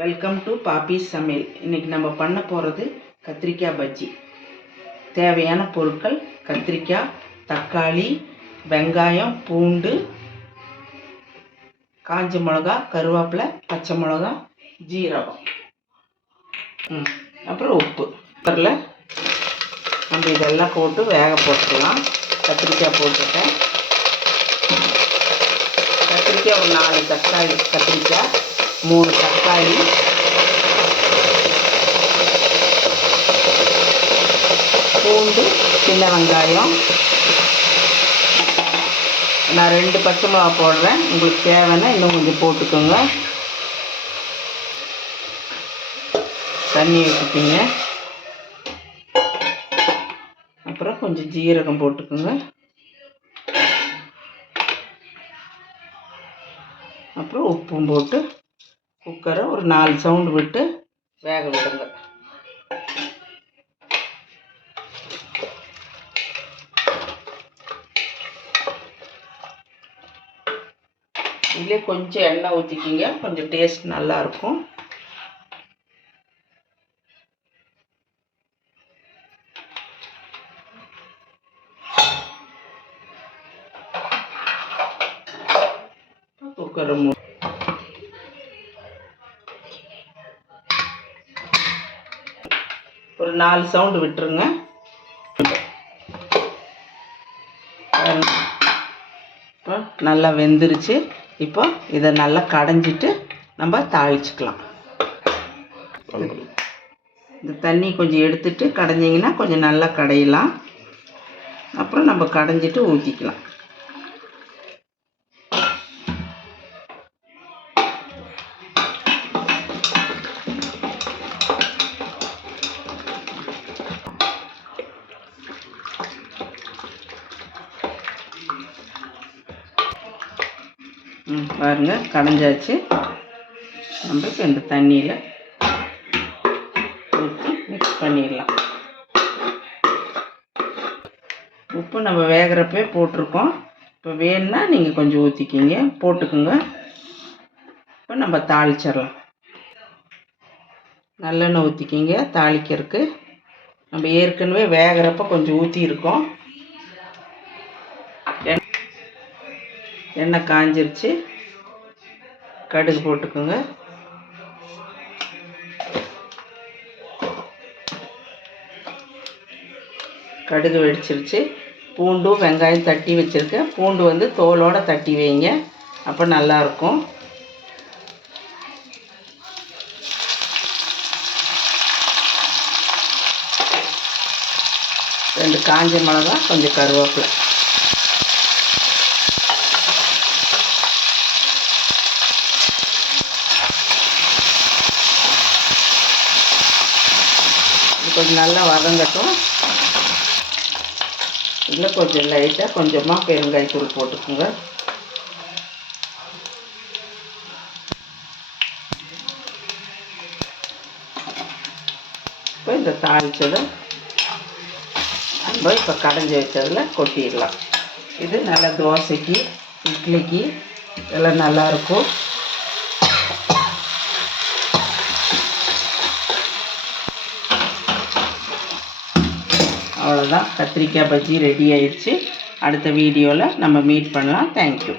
Welcome to Poppys சமையல் இன்னைக்கு நம்ம பண்ண போகிறது கத்திரிக்காய் பஜ்ஜி. தேவையான பொருட்கள் கத்திரிக்காய் தக்காளி வெங்காயம் பூண்டு காஞ்ச மிளகா கருவேப்பிலை பச்சை மிளகா ஜீரகம். ம் அப்புறம் உப்பு. குக்கரில் நம்ம இதெல்லாம் போட்டு வேக போட்டுக்கலாம். கத்திரிக்காய் போட்டுட்டேன். கத்திரிக்காய் ஒரு நாலு தக்காளி கத்திரிக்காய் மூணு தக்காளி. பூண்டு சின்ன வெங்காயம். நான் ரெண்டு பச்சை மிளகா போடுறேன். உங்களுக்கு தேவைன்னா இன்னும் கொஞ்சம் போட்டுக்கோங்க. தண்ணி ஊற்றிக்கிங்க அப்புறம் கொஞ்சம் ஜீரகம் போட்டுக்கோங்க. அப்புறம் உப்பும் போட்டு குக்கரை ஒரு நாலு சவுண்டு விட்டு வேக விடுங்க. இதிலே கொஞ்சம் எண்ணெய் ஊற்றிக்கிங்க கொஞ்சம் டேஸ்ட் நல்லாயிருக்கும். குக்கரை மூ ஒரு நாலு சவுண்டு விட்டுருங்க. இப்போ நல்லா வெந்துருச்சு. இப்போ இதை நல்லா கடைஞ்சிட்டு நம்ம தாளிச்சுக்கலாம். இந்த தண்ணி கொஞ்சம் எடுத்துட்டு கடைஞ்சிங்கன்னா கொஞ்சம் நல்லா கடையலாம். அப்புறம் நம்ம கடைஞ்சிட்டு ஊற்றிக்கலாம் ம் பாருங்க கடைஞ்சாச்சு நம்ம இப்போ இந்த தண்ணியில் ஊற்றி மிக்ஸ் பண்ணிடலாம். உப்பு நம்ம வேகிறப்பே போட்டிருக்கோம். இப்போ வேணும்னா நீங்கள் கொஞ்சம் ஊற்றிக்கிங்க போட்டுக்குங்க. இப்போ நம்ம தாளிச்சிடலாம். நல்லெண்ணெய் ஊற்றிக்கிங்க தாளிக்கிறதுக்கு. நம்ம ஏற்கனவே வேகிறப்ப கொஞ்சம் ஊற்றிருக்கோம் எண்ணெய் காஞ்சிருச்சு. கடுகு போட்டுக்கோங்க. கடுகு வெடிச்சிருச்சு. பூண்டும் வெங்காயம் தட்டி வச்சுருக்கேன். பூண்டு வந்து தோலோடு தட்டி வைங்க. அப்போ நல்லாயிருக்கும். ரெண்டு காஞ்ச மிளகா கொஞ்சம் கருவேப்பிலை. கொஞ்சம் நல்லா வதங்கட்டும். இதில் கொஞ்சம் லைட்டாக கொஞ்சமாக பெருங்காயத்தூள் போட்டுக்கோங்க. இப்போ இந்த தாளிச்சதை நம்ம இப்போ கடைஞ்சி வச்சதில் கொட்டிடலாம். இது நல்லா தோசைக்கு இட்லிக்கு எல்லாம் நல்லாயிருக்கும் அவ்வளோதான் கத்திரிக்காய் பஜ்ஜி ரெடி ஆயிடுச்சு அடுத்த வீடியோவில் நம்ம மீட் பண்ணலாம். தேங்க்யூ